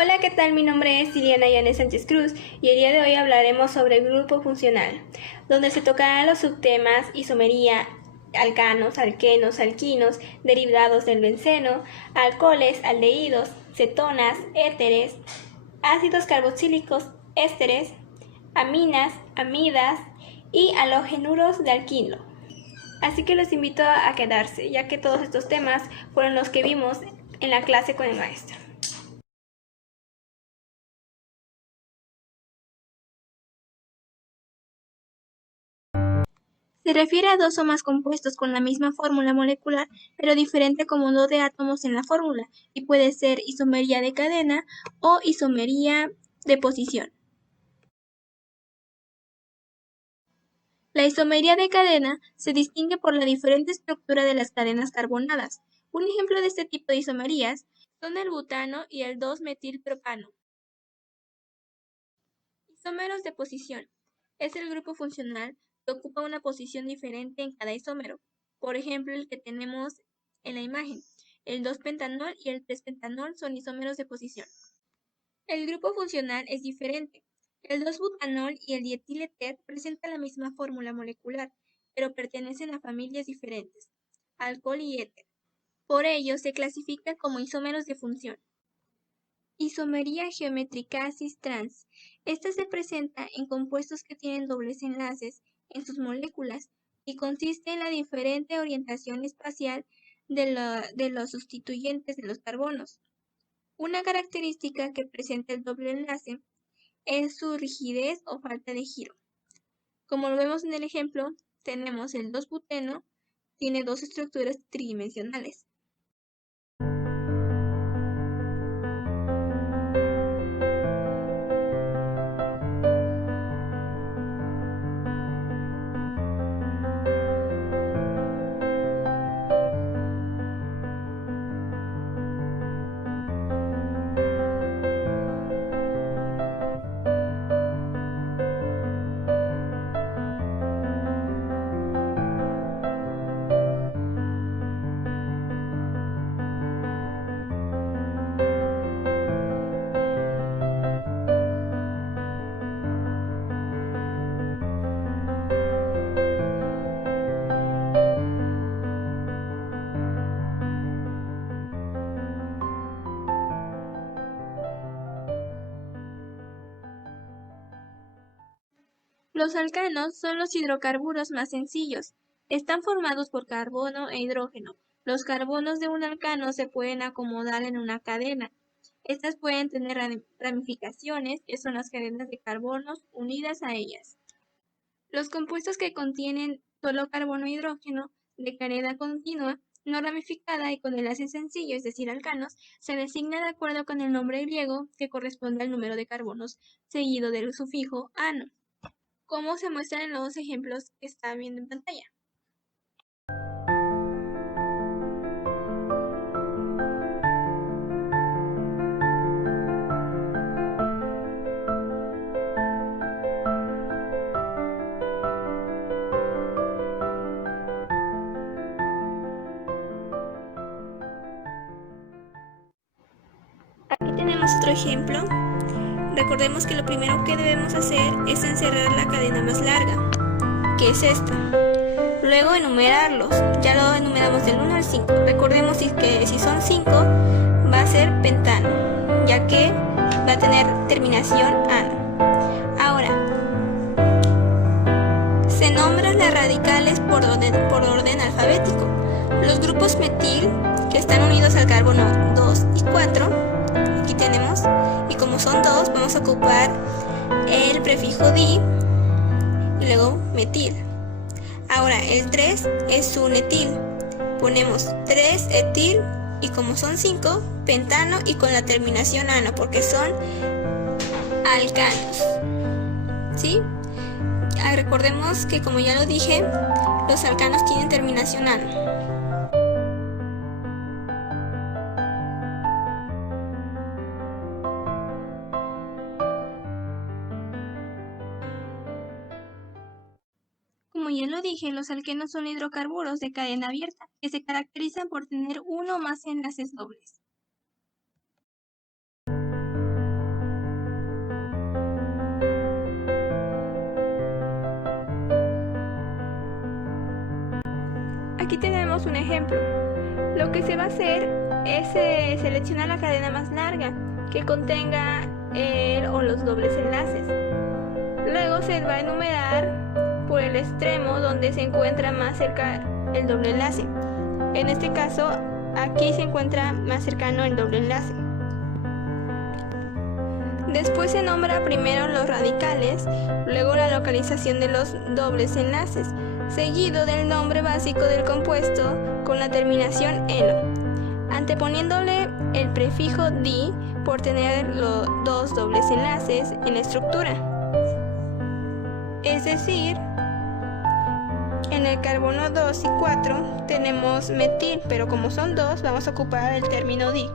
Hola, ¿qué tal? Mi nombre es Liliana Yanes Sánchez Cruz y el día de hoy hablaremos sobre el grupo funcional, donde se tocarán los subtemas isomería, alcanos, alquenos, alquinos, derivados del benceno, alcoholes, aldehídos, cetonas, éteres, ácidos carboxílicos, ésteres, aminas, amidas y halogenuros de alquilo. Así que los invito a quedarse, ya que todos estos temas fueron los que vimos en la clase con el maestro. Se refiere a dos o más compuestos con la misma fórmula molecular, pero diferente acomodo de átomos en la fórmula, y puede ser isomería de cadena o isomería de posición. La isomería de cadena se distingue por la diferente estructura de las cadenas carbonadas. Un ejemplo de este tipo de isomerías son el butano y el 2-metilpropano. Isómeros de posición. Es el grupo funcional que ocupa una posición diferente en cada isómero. Por ejemplo, el que tenemos en la imagen. El 2-pentanol y el 3-pentanol son isómeros de posición. El grupo funcional es diferente. El 2-butanol y el dietiléter presentan la misma fórmula molecular, pero pertenecen a familias diferentes, alcohol y éter. Por ello, se clasifican como isómeros de función. Isomería geométrica cis-trans. Esta se presenta en compuestos que tienen dobles enlaces en sus moléculas y consiste en la diferente orientación espacial de los sustituyentes de los carbonos. Una característica que presenta el doble enlace es su rigidez o falta de giro. Como lo vemos en el ejemplo, tenemos el 2-buteno, tiene dos estructuras tridimensionales. Los alcanos son los hidrocarburos más sencillos. Están formados por carbono e hidrógeno. Los carbonos de un alcano se pueden acomodar en una cadena. Estas pueden tener ramificaciones, que son las cadenas de carbonos unidas a ellas. Los compuestos que contienen solo carbono e hidrógeno de cadena continua, no ramificada y con enlace sencillo, es decir, alcanos, se designa de acuerdo con el nombre griego que corresponde al número de carbonos, seguido del sufijo ano, como se muestra en los ejemplos que están viendo en pantalla. Aquí tenemos otro ejemplo. Recordemos que lo primero que debemos hacer es encerrar la cadena más larga, que es esta. Luego enumerarlos. Ya lo enumeramos del 1 al 5. Recordemos que si son 5 va a ser pentano, ya que va a tener terminación ano. Ahora, se nombran las radicales por orden alfabético. Los grupos metil, que están unidos al carbono 2 y 4, aquí tenemos, y como son 2, vamos a ocupar el prefijo di y luego metil. Ahora, el 3 es un etil. Ponemos 3-etil y como son 5, pentano y con la terminación ano, porque son alcanos. ¿Sí? Recordemos que, como ya lo dije, los alcanos tienen terminación ano. Como ya lo dije, los alquenos son hidrocarburos de cadena abierta, que se caracterizan por tener uno o más enlaces dobles. un ejemplo. Lo que se va a hacer es seleccionar la cadena más larga que contenga el o los dobles enlaces. Luego se va a enumerar por el extremo donde se encuentra más cerca el doble enlace. En este caso, aquí se encuentra más cercano el doble enlace. Después se nombra primero los radicales, luego la localización de los dobles enlaces, seguido del nombre básico del compuesto con la terminación eno, anteponiéndole el prefijo di por tener los dos dobles enlaces en la estructura. Es decir, en el carbono 2 y 4 tenemos metil, pero como son dos, vamos a ocupar el término di.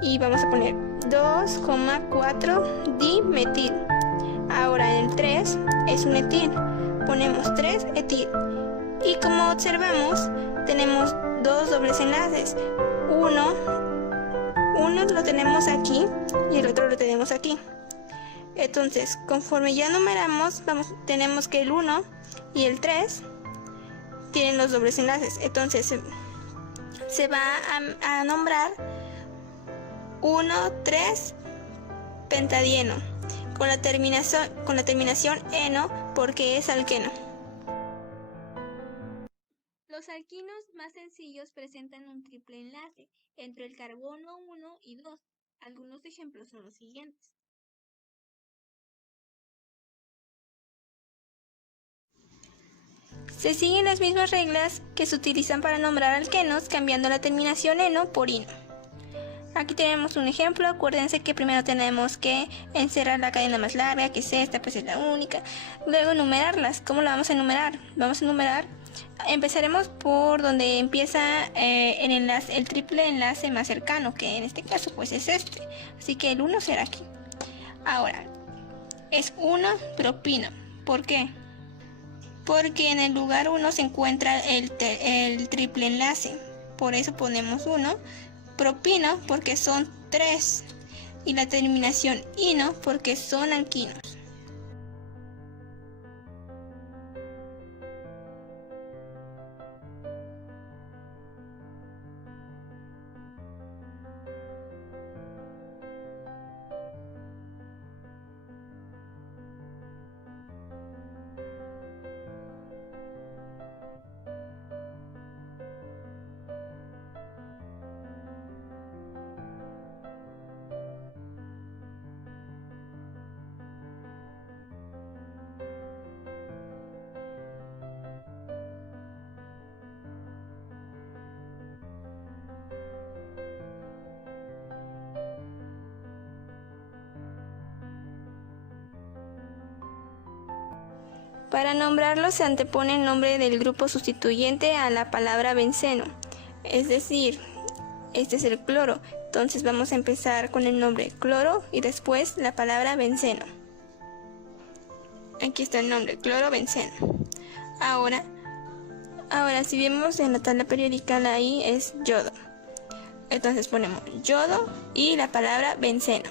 Y vamos a poner 2,4 dimetil. Ahora en el 3 es un etil, ponemos 3 etil. Y como observamos, tenemos dos dobles enlaces. Uno lo tenemos aquí y el otro lo tenemos aquí. Entonces, conforme ya numeramos, tenemos que el 1 y el 3 tienen los dobles enlaces. Entonces, se va a nombrar 1,3 pentadieno con la terminación eno porque es alqueno. Los alquinos más sencillos presentan un triple enlace entre el carbono 1 y 2. Algunos ejemplos son los siguientes. Se siguen las mismas reglas que se utilizan para nombrar alquenos, cambiando la terminación eno por ino. Aquí tenemos un ejemplo. Acuérdense que primero tenemos que encerrar la cadena más larga, que es esta, pues es la única. Luego enumerarlas. ¿Cómo la vamos a enumerar? Empezaremos por donde empieza el triple enlace más cercano, que en este caso pues es este. Así que el 1 será aquí. Ahora, es 1 propino. ¿Por qué? Porque en el lugar 1 se encuentra el triple enlace. Por eso ponemos 1. Propino porque son 3 y la terminación ino porque son alquinos. Para nombrarlo se antepone el nombre del grupo sustituyente a la palabra benceno, es decir, este es el cloro. Entonces vamos a empezar con el nombre cloro y después la palabra benceno. Aquí está el nombre, cloro-benceno. Ahora si vemos en la tabla periódica, ahí es yodo. Entonces ponemos yodo y la palabra benceno.